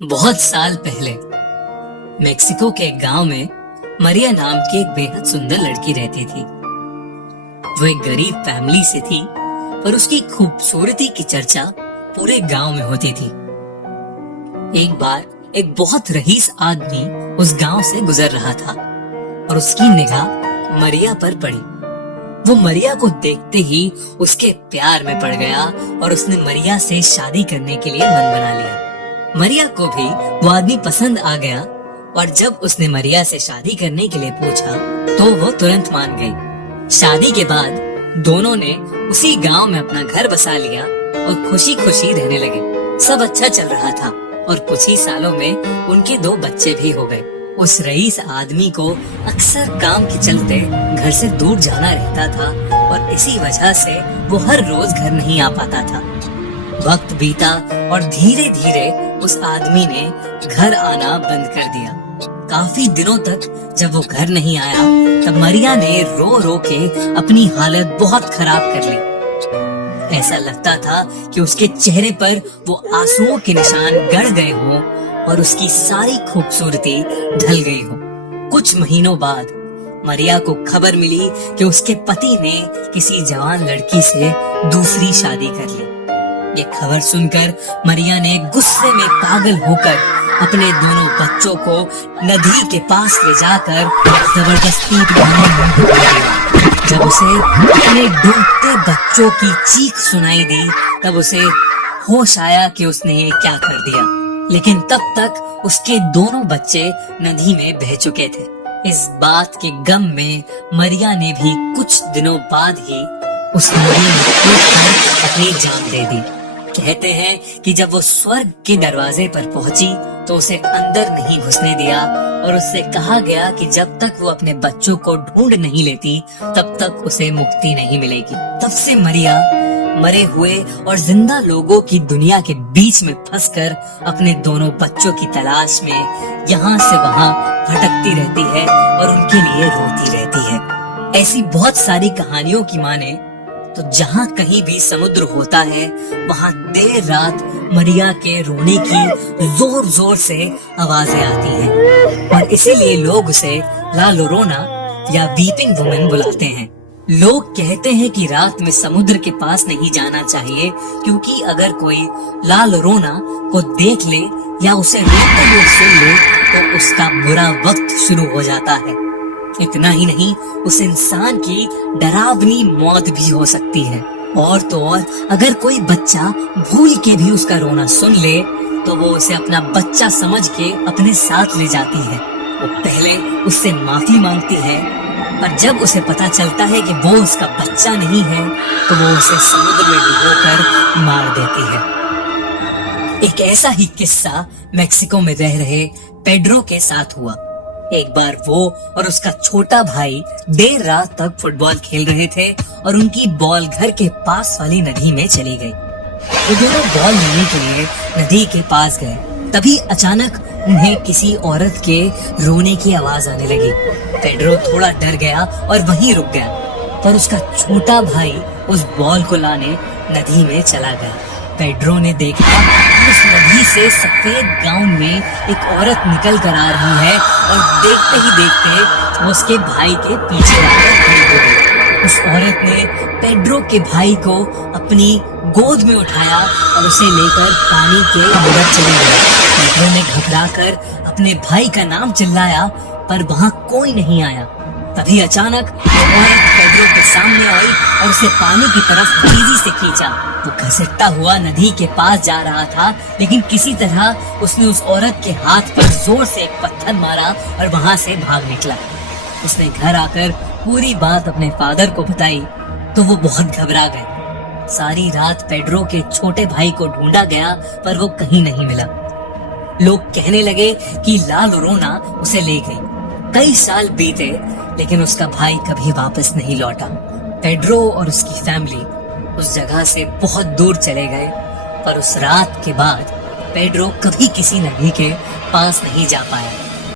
बहुत साल पहले मेक्सिको के एक गांव में मरिया नाम की एक बेहद सुंदर लड़की रहती थी। वो एक गरीब फैमिली से थी, पर उसकी खूबसूरती की चर्चा पूरे गांव में होती थी। एक बार एक बहुत रईस आदमी उस गांव से गुजर रहा था और उसकी निगाह मरिया पर पड़ी। वो मरिया को देखते ही उसके प्यार में पड़ गया और उसने मरिया से शादी करने के लिए मन बना लिया। मरिया को भी वो आदमी पसंद आ गया और जब उसने मरिया से शादी करने के लिए पूछा तो वो तुरंत मान गई। शादी के बाद दोनों ने उसी गांव में अपना घर बसा लिया और खुशी खुशी रहने लगे। सब अच्छा चल रहा था और कुछ ही सालों में उनके 2 बच्चे भी हो गए। उस रईस आदमी को अक्सर काम के चलते घर से दूर जाना रहता था और इसी वजह से वो हर रोज घर नहीं आ पाता था। वक्त बीता और धीरे धीरे उस आदमी ने घर आना बंद कर दिया। काफी दिनों तक जब वो घर नहीं आया तब मरिया ने रो रो के अपनी हालत बहुत खराब कर ली। ऐसा लगता था कि उसके चेहरे पर वो आंसुओं के निशान गड़ गए हों और उसकी सारी खूबसूरती ढल गई हो। कुछ महीनों बाद मरिया को खबर मिली कि उसके पति ने किसी जवान लड़की से दूसरी शादी कर ली। ये खबर सुनकर मरिया ने गुस्से में पागल होकर अपने दोनों बच्चों को नदी के पास ले जाकर जबरदस्ती पानी में डुबा दिया। जब उसे अपने डूबते बच्चों की चीख सुनाई दी तब उसे होश आया कि उसने ये क्या कर दिया, लेकिन तब तक उसके दोनों बच्चे नदी में बह चुके थे। इस बात के गम में मरिया ने भी कुछ दिनों बाद ही उस नदी में कूदकर अपनी जान दे दी। कहते हैं कि जब वो स्वर्ग के दरवाजे पर पहुंची तो उसे अंदर नहीं घुसने दिया और उससे कहा गया कि जब तक वो अपने बच्चों को ढूंढ नहीं लेती तब तक उसे मुक्ति नहीं मिलेगी। तब से मरिया मरे हुए और जिंदा लोगों की दुनिया के बीच में फंसकर अपने दोनों बच्चों की तलाश में यहाँ से वहाँ भटकती रहती है और उनके लिए रोती रहती है। ऐसी बहुत सारी कहानियों की माने तो जहाँ कहीं भी समुद्र होता है वहाँ देर रात मरिया के रोने की जोर जोर से आवाजें आती हैं और इसीलिए लोग उसे ला लोरोना या वीपिंग वुमन बुलाते हैं। लोग कहते हैं कि रात में समुद्र के पास नहीं जाना चाहिए क्योंकि अगर कोई ला लोरोना को देख ले या उसे रोते हुए सुन ले तो उसका बुरा वक्त शुरू हो जाता है। इतना ही नहीं, उस इंसान की डरावनी मौत भी हो सकती है। और तो और अगर कोई बच्चा भूल के भी उसका रोना सुन ले तो वो उसे अपना बच्चा समझ के अपने साथ ले जाती है। वो पहले उससे माफी मांगती है, पर जब उसे पता चलता है कि वो उसका बच्चा नहीं है तो वो उसे समुद्र में डुबोकर मार देती है। एक ऐसा ही किस्सा मेक्सिको में रह रहे पेड्रो के साथ हुआ। एक बार वो और उसका छोटा भाई देर रात तक फुटबॉल खेल रहे थे और उनकी बॉल घर के पास वाली नदी में चली गई। वो दोनों बॉल लेने के लिए नदी के पास गए, तभी अचानक उन्हें किसी औरत के रोने की आवाज आने लगी। पेड्रो थोड़ा डर गया और वहीं रुक गया, पर उसका छोटा भाई उस बॉल को लाने नदी में चला गया। पेड्रो ने देखा उस नदी से सफेद गाउन में एक औरत निकल कर आ रही है और देखते ही देखते वो उसके भाई के पीछे आकर खड़ी हो गई। उस औरत ने पेड्रो के भाई को अपनी गोद में उठाया और उसे लेकर पानी के अंदर चली गई। पेड्रो ने घबराकर अपने भाई का नाम चिल्लाया पर वहाँ कोई नहीं आया। तभी अचानक वो औरत पेड्रो के सामने आई और उसे पानी की तरफ तेजी से खींचा। वो घसीटता हुआ नदी के पास जा रहा था, लेकिन किसी तरह उसने उस औरत के हाथ पर जोर से एक पत्थर मारा और वहाँ से भाग निकला। उसने घर आकर पूरी बात अपने फादर को बताई तो वो बहुत घबरा गए। सारी रात पेड्रो के छोटे भाई को ढूंढा गया पर वो कहीं नहीं मिला। लोग कहने लगे कि ला लोरोना उसे ले गई। कई साल बीते लेकिन उसका भाई कभी वापस नहीं लौटा। पेड्रो और उसकी फैमिली उस जगह से बहुत दूर चले गए, पर उस रात के बाद पेड्रो कभी किसी नदी के पास नहीं जा पाया।